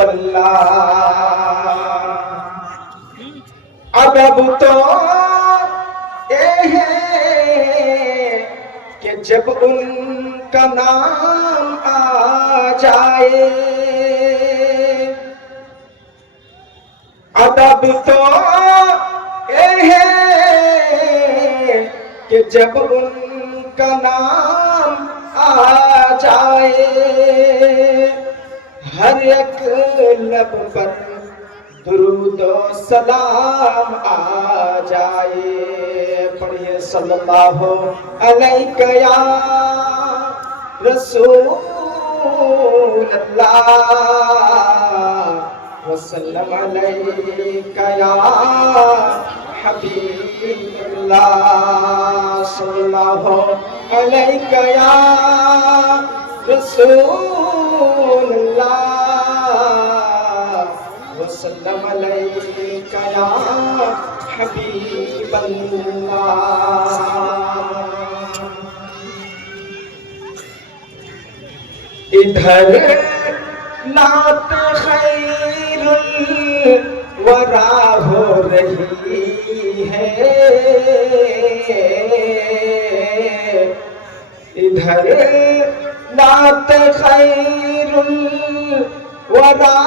अल्लाह। अदब तो ये है कि जब उनका नाम आ जाए, अदब तो ये है कि जब उनका नाम आ जाए, हर एक लब पर दुरूद और सलाम आ जाए। पढ़िए सल्लल्लाहु अलैहि या रसूल अल्लाह वसल्लम अलैका या हबीबल्लाह, सल्लल्लाहु अलैका या रसूलल्लाह वसल्लम अलैका या हबीबल्लाह। इधर नात खैरुल वरा हो रही है, इधर नात खैरुल वरा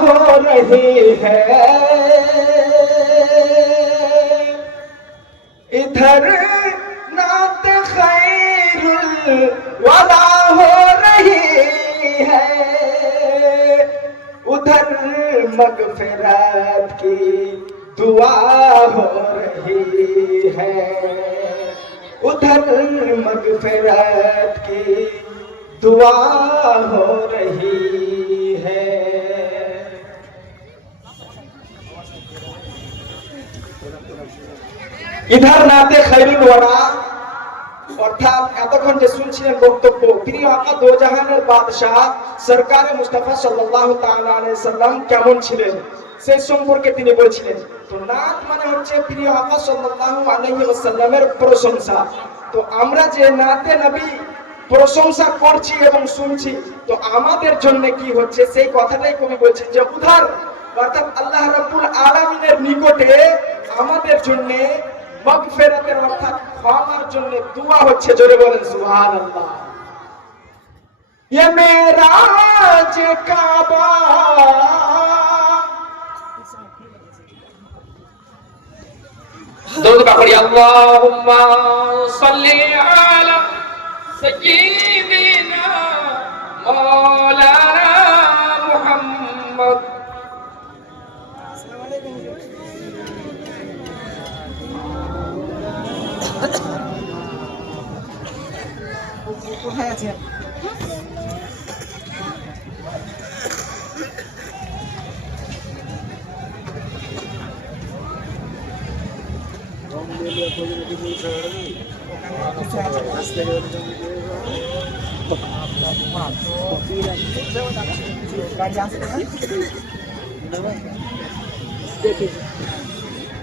हो रही है, इधर नात खैरुल वरा हो रही है, उधर मगफिरत की दुआ हो रही है, उधर मगफिरत की दुआ हो रही है। इधर नाते खैरुल वरा অর্থাৎ এতক্ষণ যে শুনছিলেন বক্তব্য, প্রিয় আকা দো জাহানের বাদশাহ সরকারে মুস্তাফা সাল্লাল্লাহু তাআলা আলাইহি সাল্লাম কেমন ছিলেন সেই সম্পর্কে তিনি বলছিলেন। তো নাত মানে হচ্ছে প্রিয় আকা সাল্লাল্লাহু আলাইহি ওয়াসাল্লামের প্রশংসা। তো আমরা যে নাতে নবী প্রশংসা করছি এবং শুনছি, তো আমাদের জন্য কি হচ্ছে সেই কথাটাই কবি বলছেন যে উধার অর্থাৎ আল্লাহ রাব্বুল আলামিনের নিকটে আমাদের জন্য মাগফিরাতের অর্থাৎ ক্ষমার জন্য দোয়া হচ্ছে। জোরে বলেন সুবহানাল্লাহ। ইয়া মেরাজ কাবা দুরূদ পড়ি আল্লাহুম্মা সাল্লি আলা সাইয়্যিদিনা মাওলানা মুহাম্মদ। কোথায় আছে?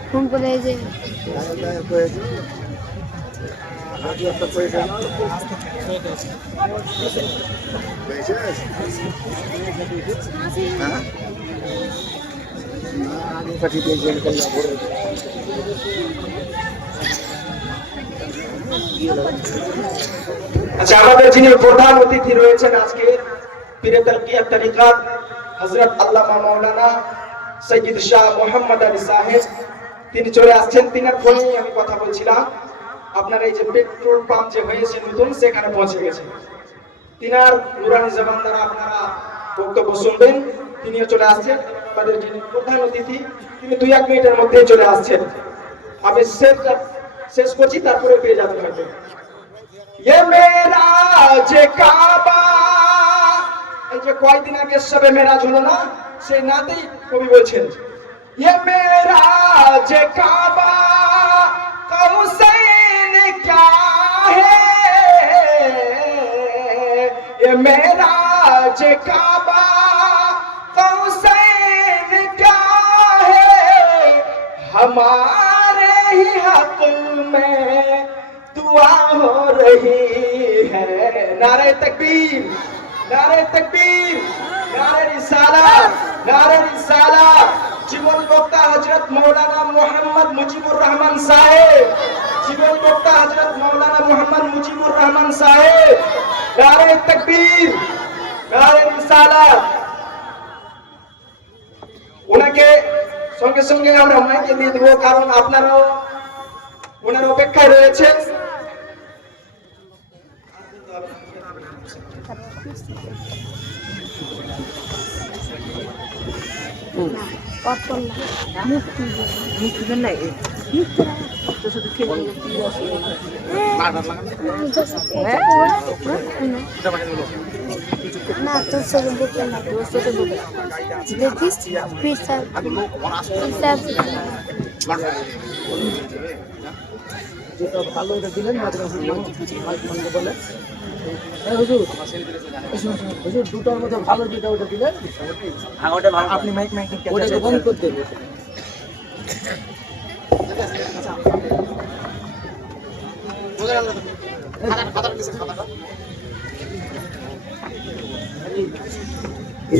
ফোন করে যে আচ্ছা, আমাদের যিনি প্রধান অতিথি রয়েছেন আজকে পীরে তালকিয়াত তরিকাত হযরত আল্লামা মাওলানা সৈয়দ শাহ মোহাম্মদ আলী সাহেব, তিনি চলে আসছেন। তিনার ফোনেই আমি কথা বলছিলাম। আপনার এই যে পেট্রোল পাম্প যে হয়েছে নতুন, সেখানে পৌঁছে গেছে। তিনার নুরানি জবান দ্বারা আপনারা বক্তব্য শুনবেন। তিনিও চলে আসছেন। আমাদের যিনি প্রধান অতিথি তিনি 2-1 মিনিটের মধ্যেই চলে আসছেন। আমি শেষ করছি, তারপরে পেয়ে যাবেন হয়তো। ये मेराज काबा, এই যে কয়েকদিন আগে সবে মেরাজ হলো না, সেই নাতেই কবি বলছেন ये मेराज काबा कौसैन क्या है, ये मेराज काबा कौसैन क्या है, हमारे ही हक में दुआ हो रही है। नारे तकबीर, नारे तकबीर, नारे रिसालत। নারে রিসালাত, জীবনী বক্তা হযরত মাওলানা মুহাম্মদ মুজিবুর রহমান সাহেব, জীবনী বক্তা হযরত মাওলানা মুহাম্মদ মুজিবুর রহমান সাহেব। নারে তাকবীর, নারে রিসালাত। ওনাকে সঙ্গে সঙ্গে আমরা মাইকে দিয়ে দেবো, কারণ আপনারাও ওনার অপেক্ষায় রয়েছেন। না তোর সাথে বলতে না, দেখিস পিসাব যেটা ভালো ওটা দিলেন, বলে হুজুর হুজুর দুটোর মধ্যে ভালো যেটা ওটা দিলেন, আপনি মাইক ওটাকে বন্ধ করতে দেবেন।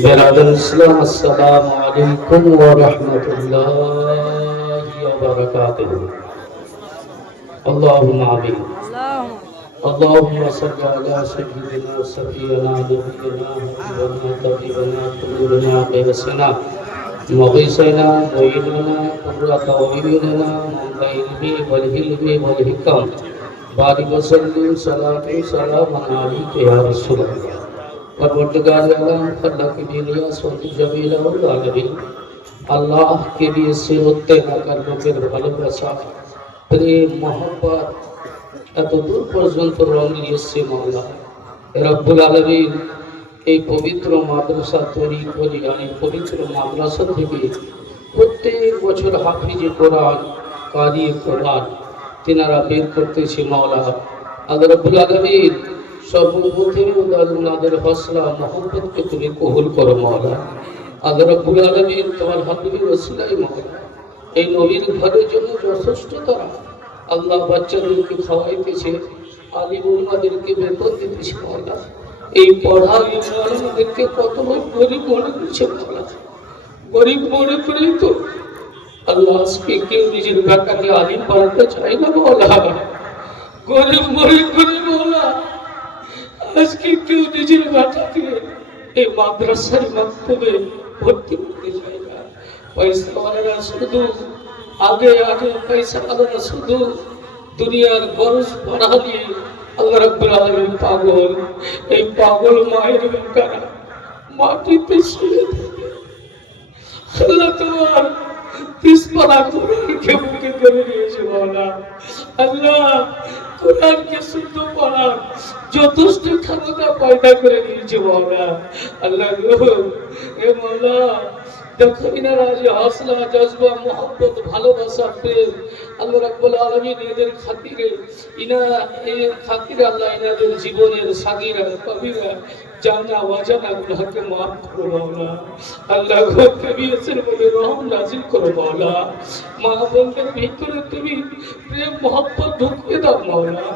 برادر اسلام السلام علیکم ورحمۃ اللہ وبرکاتہ. اللهم آمین. اللهم صل على سيدنا سفينا نبينا حبيبنا طبيبنا قلوبنا قيسنا مغيثنا معيننا قرة أعيننا منبع العلم والحلم والحكم. بارك وسلم صلاة سلاما عليك يا رسول الله. परवरदिगार आलम खल्क दुनिया सोनी जमील और आलमीन, अल्लाह के लिए से होते ना कर लोगेर ভালোবাসা প্রেম मोहब्बत এত দূর পর্যন্ত রং নিয়েছে মাওলা রব্বুল আলামিন। এই পবিত্র মাদ্রাসা তৈরি করে আর এই পবিত্র মাদ্রাসা থেকে প্রত্যেক বছর হাফিজে কোরআন, কারি কোরআন তিনারা বের করতেছে মাওলা। আল্লাহ রব্বুল আলামিন সর্বপ্রথমে ওনাদের হসলা মোহাম্মদকে তুমি কবুল করো মাওলা। আল্লাহ রাব্বুল আলামিন তোমার হাবিবের ওসিলায় মাওলা এই নবীর ঘরের জন্য যথেষ্ট তারা আল্লাহ বাচ্চাদেরকে খাওয়াইতেছে, আলিম উলামাদেরকে বেতন দিতেছে মাওলা। এই পড়া আমাদেরকে কত গরিব মনে করছে মাওলা। গরিব মনে করেই তো আল্লাহ আজকে কেউ নিজের বেটাকে আলিম বানাতে চায় না মাওলা। গরিব মনে করে মাওলা আজকে কেউ নিজের বেটাকে এই মাদ্রাসার মাধ্যমে ভর্তি করতে চায় না। পয়সাওয়ালারা শুধু আগে আগে পয়সাওয়ালারা শুধু দুনিয়ার গরজ বাড়ালিয়ে আল্লাহ রাব্বুল আলামিন পাগল। এই পাগল মায়ের বেটারা মাটিতে শুয়ে থাকে। আল্লাহ তোমার তিসপাড়া কোরআনকে বুকে করে নিয়েছে মাওলা। আল্লাহ কোরআনকে শুদ্ধ পড়ার যথেষ্ট ক্ষমতা পয়দা করে দিয়েছে মাওলা। আল্লাহ গো এ মাওলা দেখো ইনারা যে হসলা জজবা মোহাম্মত ভালোবাসা প্রেম আল্লাহ রাব্বুল আলামিন এদের খাতিরে এর খাতিরে আল্লাহ ইনাদের জীবনের সাগীরা কবিরা জানা ওয়াজানা গুনাহকে মাফ করো মাওলা। আল্লাহ গো কবিয়তের মধ্যে রহম নাজিল করো মাওলা। মা বোনদের ভিতরে তুমি প্রেম মোহাম্মত ঢুকিয়ে দাও মাওলা।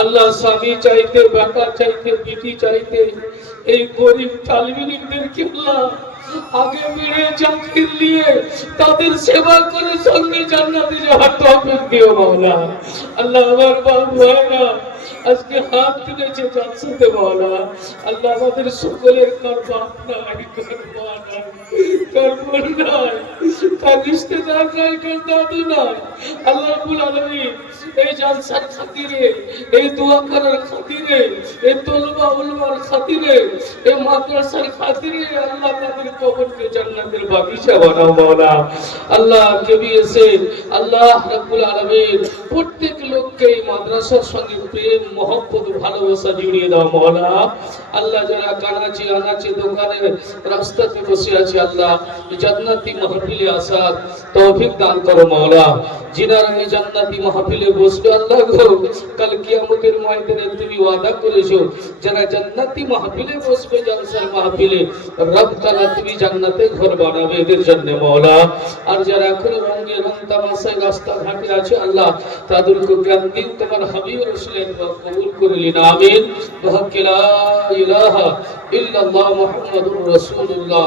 আল্লাহ স্বামী চাইতে, বেটা চাইতে, বিটি চাইতে এই গরিব তালিবিনদেরকে আল্লাহ আগে বেড়ে জাকির নিয়ে তাদের সেবা করে সঙ্গে জান্নাতে যাওয়ার তৌফিক দিও মাওলা। আল্লাহ আমার বাপ ভাইরা আজকে হাত তুলেছে জান্নাতে মাওলা। আল্লাহ আমাদের সকলের কর্ম আপনার কর্ম নাই, তার রিশতেদার নাই, কার দাদু নাই। আল্লাহ রাব্বুল আলামিন এই জালসার খাতিরে, এই দোয়া করার খাতিরে, এই তলবা উলমার খাতিরে, এই মাদ্রাসার খাতিরে আল্লাহ তাদের কবরকে জান্নাতের বাগিচা বানাও মাওলা। আল্লাহ কেবিএসে আল্লাহ রাব্বুল আলামিন প্রত্যেক লোককে এই মাদ্রাসার সঙ্গে প্রেম মোহব্বত ভালোবাসা জুড়িয়ে দাও মাওলা। আল্লাহ যারা কানাচে আনাচে দোকানের রাস্তাতে বসে আছে আল্লাহ জান্নাতি মাহফিলে আসার তৌফিক দান করো মাওলা। जिन्हारा এই জান্নাতি মাহফিলে বসবে আল্লাহ গো কাল কিয়ামতের ময়দানে তুমি ওয়াদা করেছো যারা জান্নাতি মাহফিলে বসবে জালসার মাহফিলে রব তাআলা তুমি জান্নাতে ঘর বানাবে এদের জন্য মাওলা। আর যারা এখন রঙে রং তামাশায় রাস্তা ঘাটে আছে আল্লাহ তাদেরকে জ্ঞান দিন তোমার হাবিবের ওসিলায় কবুল করে নিন আমিন। ওয়া লা ইলাহা ইল্লাল্লাহ মুহাম্মাদুর রাসূলুল্লাহ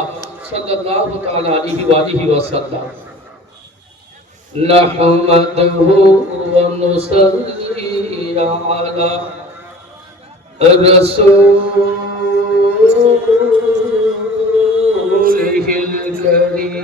सल्लल्लाहु तआला अलैहि व आलिहि वसल्लम नहमदहु व नुसल्ली अला रसूलिहिल करीम